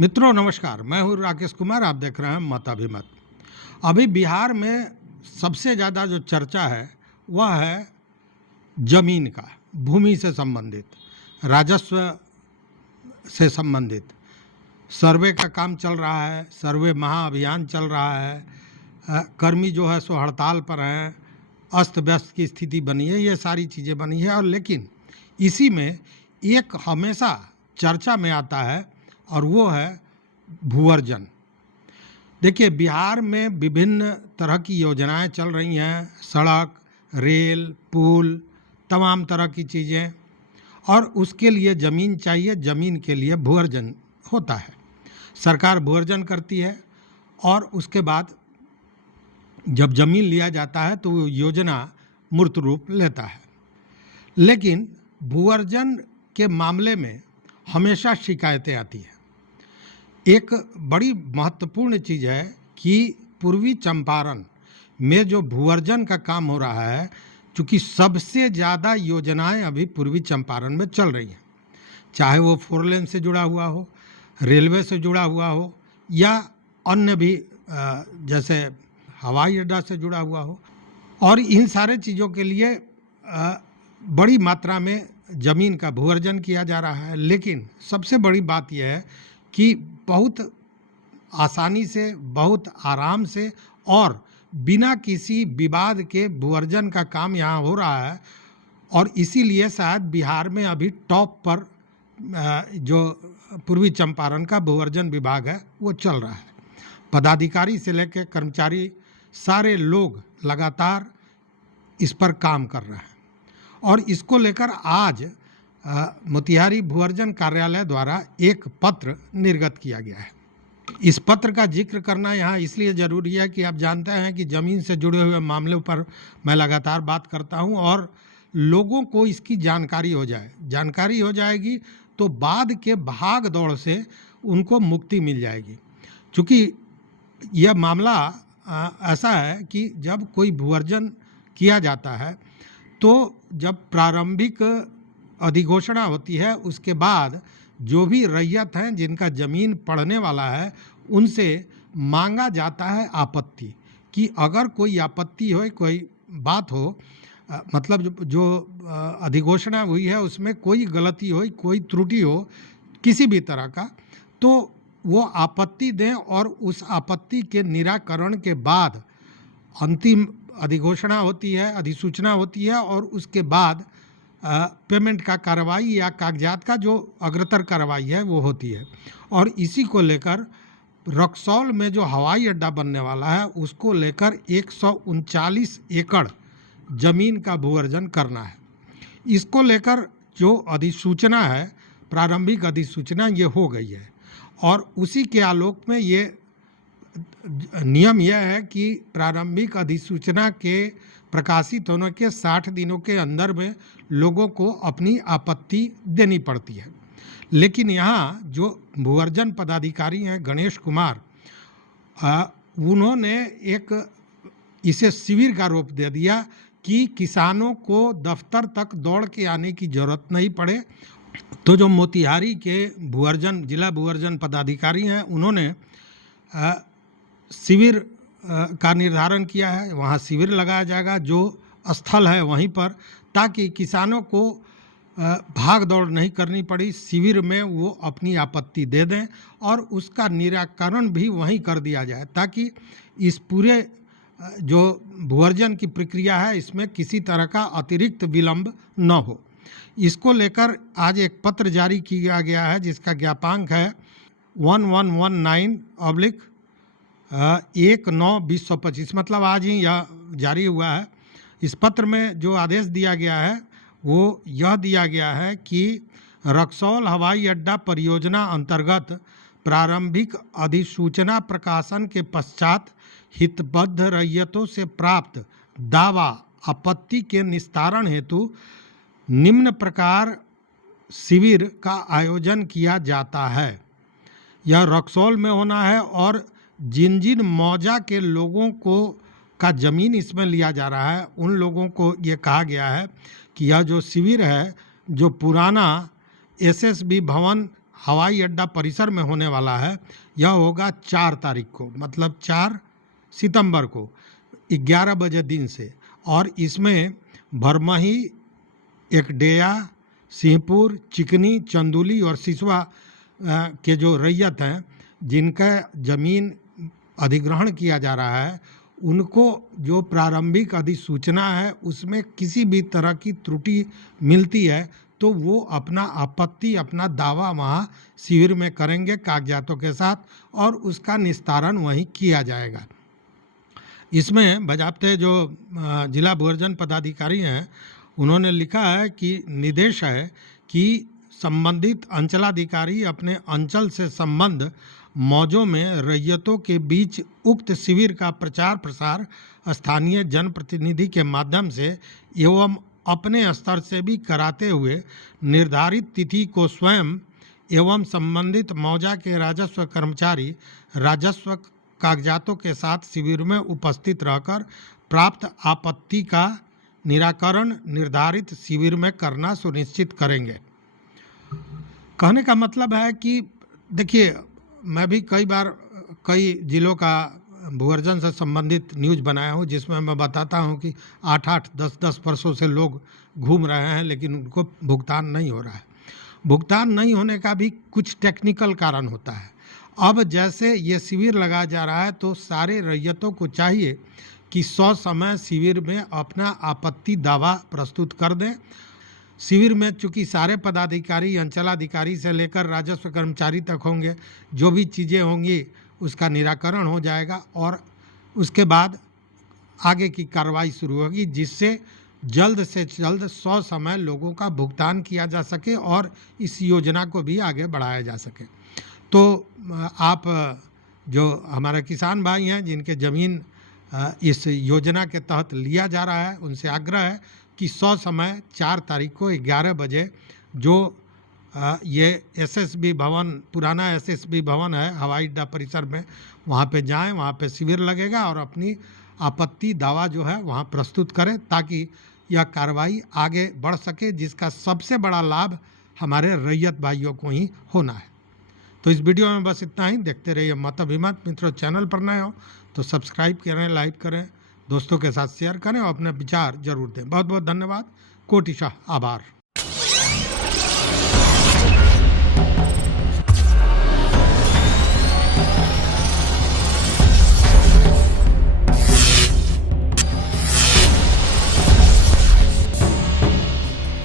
मित्रों नमस्कार, मैं हूँ राकेश कुमार। आप देख रहे हैं मताभिमत। अभी बिहार में सबसे ज़्यादा जो चर्चा है वह है जमीन का, भूमि से संबंधित, राजस्व से संबंधित। सर्वे का काम चल रहा है, सर्वे महाअभियान चल रहा है। कर्मी जो है सो हड़ताल पर हैं, अस्त व्यस्त की स्थिति बनी है, ये सारी चीज़ें बनी है। और लेकिन इसी में एक हमेशा चर्चा में आता है और वो है भूअर्जन। देखिए, बिहार में विभिन्न तरह की योजनाएं चल रही हैं, सड़क, रेल, पुल, तमाम तरह की चीज़ें, और उसके लिए ज़मीन चाहिए। ज़मीन के लिए भूअर्जन होता है, सरकार भूअर्जन करती है और उसके बाद जब ज़मीन लिया जाता है तो वो योजना मूर्त रूप लेता है। लेकिन भूअर्जन के मामले में हमेशा शिकायतें आती हैं। एक बड़ी महत्वपूर्ण चीज़ है कि पूर्वी चंपारण में जो भूअर्जन का काम हो रहा है, चूँकि सबसे ज़्यादा योजनाएं अभी पूर्वी चंपारण में चल रही हैं, चाहे वो 4 लेन से जुड़ा हुआ हो, रेलवे से जुड़ा हुआ हो, या अन्य भी जैसे हवाई अड्डा से जुड़ा हुआ हो। और इन सारे चीज़ों के लिए बड़ी मात्रा में ज़मीन का भूअर्जन किया जा रहा है। लेकिन सबसे बड़ी बात यह है कि बहुत आसानी से, बहुत आराम से और बिना किसी विवाद के भूअर्जन का काम यहाँ हो रहा है। और इसीलिए शायद बिहार में अभी टॉप पर जो पूर्वी चंपारण का भूअर्जन विभाग है वो चल रहा है। पदाधिकारी से लेकर कर्मचारी सारे लोग लगातार इस पर काम कर रहे हैं। और इसको लेकर आज मोतिहारी भूअर्जन कार्यालय द्वारा एक पत्र निर्गत किया गया है। इस पत्र का जिक्र करना यहाँ इसलिए ज़रूरी है कि आप जानते हैं कि ज़मीन से जुड़े हुए मामलों पर मैं लगातार बात करता हूँ और लोगों को इसकी जानकारी हो जाएगी तो बाद के भाग दौड़ से उनको मुक्ति मिल जाएगी। चूँकि यह मामला ऐसा है कि जब कोई भूअर्जन किया जाता है तो जब प्रारंभिक अधिघोषणा होती है, उसके बाद जो भी रैयत हैं जिनका ज़मीन पड़ने वाला है उनसे मांगा जाता है आपत्ति, कि अगर कोई आपत्ति हो, कोई बात हो, मतलब जो अधिघोषणा हुई है उसमें कोई गलती हो, कोई त्रुटि हो किसी भी तरह का, तो वो आपत्ति दें और उस आपत्ति के निराकरण के बाद अंतिम अधिघोषणा होती है, अधिसूचना होती है और उसके बाद पेमेंट का कार्रवाई या कागजात का जो अग्रतर कार्रवाई है वो होती है। और इसी को लेकर रक्सौल में जो हवाई अड्डा बनने वाला है उसको लेकर 139 एकड़ ज़मीन का भूअर्जन करना है। इसको लेकर जो अधिसूचना है, प्रारंभिक अधिसूचना, ये हो गई है और उसी के आलोक में ये नियम यह है कि प्रारंभिक अधिसूचना के प्रकाशित होने के 60 दिनों के अंदर में लोगों को अपनी आपत्ति देनी पड़ती है। लेकिन यहाँ जो भूअर्जन पदाधिकारी हैं गणेश कुमार, उन्होंने एक इसे शिविर का रूप दे दिया कि किसानों को दफ्तर तक दौड़ के आने की ज़रूरत नहीं पड़े। तो जो मोतिहारी के भूअर्जन जिला भूअर्जन पदाधिकारी हैं उन्होंने शिविर का निर्धारण किया है। वहाँ शिविर लगाया जाएगा जो स्थल है वहीं पर, ताकि किसानों को भाग दौड़ नहीं करनी पड़ी। शिविर में वो अपनी आपत्ति दे दें और उसका निराकरण भी वहीं कर दिया जाए, ताकि इस पूरे जो भूअर्जन की प्रक्रिया है इसमें किसी तरह का अतिरिक्त विलंब न हो। इसको लेकर आज एक पत्र जारी किया गया है जिसका ज्ञापांक है 1119/19/2025, मतलब आज ही यह जारी हुआ है। इस पत्र में जो आदेश दिया गया है वो यह दिया गया है कि रक्सौल हवाई अड्डा परियोजना अंतर्गत प्रारंभिक अधिसूचना प्रकाशन के पश्चात हितबद्ध रैयतों से प्राप्त दावा आपत्ति के निस्तारण हेतु निम्न प्रकार शिविर का आयोजन किया जाता है। यह रक्सौल में होना है और जिन जिन मौजा के लोगों को का ज़मीन इसमें लिया जा रहा है उन लोगों को ये कहा गया है कि यह जो शिविर है, जो पुराना एसएसबी भवन हवाई अड्डा परिसर में होने वाला है, यह होगा 4 तारीख को, मतलब 4 सितंबर को 11 बजे दिन से। और इसमें भरमही, एकडेया, सिंहपुर, चिकनी, चंदौली और सिसवा के जो रैयत हैं जिनका ज़मीन अधिग्रहण किया जा रहा है, उनको जो प्रारंभिक अधिसूचना है उसमें किसी भी तरह की त्रुटि मिलती है तो वो अपना आपत्ति, अपना दावा वहाँ शिविर में करेंगे कागजातों के साथ, और उसका निस्तारण वहीं किया जाएगा। इसमें बजाबते जो जिला भूअर्जन पदाधिकारी हैं उन्होंने लिखा है कि निर्देश है कि संबंधित अंचलाधिकारी अपने अंचल से संबंध मौजों में रैयतों के बीच उक्त शिविर का प्रचार प्रसार स्थानीय जनप्रतिनिधि के माध्यम से एवं अपने स्तर से भी कराते हुए निर्धारित तिथि को स्वयं एवं संबंधित मौजा के राजस्व कर्मचारी राजस्व कागजातों के साथ शिविर में उपस्थित रहकर प्राप्त आपत्ति का निराकरण निर्धारित शिविर में करना सुनिश्चित करेंगे। कहने का मतलब है कि देखिए, मैं भी कई बार कई जिलों का भूअर्जन से संबंधित न्यूज़ बनाया हूँ जिसमें मैं बताता हूँ कि 8-8, 10-10 वर्षों से लोग घूम रहे हैं लेकिन उनको भुगतान नहीं हो रहा है। भुगतान नहीं होने का भी कुछ टेक्निकल कारण होता है। अब जैसे ये शिविर लगाया जा रहा है तो सारे रैयतों को चाहिए कि 100 समय शिविर में अपना आपत्ति दावा प्रस्तुत कर दें। शिविर में चूँकि सारे पदाधिकारी, अंचलाधिकारी से लेकर राजस्व कर्मचारी तक होंगे, जो भी चीज़ें होंगी उसका निराकरण हो जाएगा और उसके बाद आगे की कार्रवाई शुरू होगी, जिससे जल्द से जल्द 100 समय लोगों का भुगतान किया जा सके और इस योजना को भी आगे बढ़ाया जा सके। तो आप जो हमारे किसान भाई हैं जिनके ज़मीन इस योजना के तहत लिया जा रहा है, उनसे आग्रह है कि 100 समय 4 तारीख को 11 बजे जो ये एसएसबी भवन, पुराना एसएसबी भवन है हवाई अड्डा परिसर में, वहाँ पे जाएं, वहाँ पे शिविर लगेगा और अपनी आपत्ति दावा जो है वहाँ प्रस्तुत करें ताकि यह कार्रवाई आगे बढ़ सके, जिसका सबसे बड़ा लाभ हमारे रैयत भाइयों को ही होना है। तो इस वीडियो में बस इतना ही। देखते रहिए मत अभिमत। मित्रों, चैनल पर नए हो तो सब्सक्राइब करें, लाइक करें, दोस्तों के साथ शेयर करें और अपने विचार जरूर दें। बहुत बहुत धन्यवाद। कोटिशः आभार।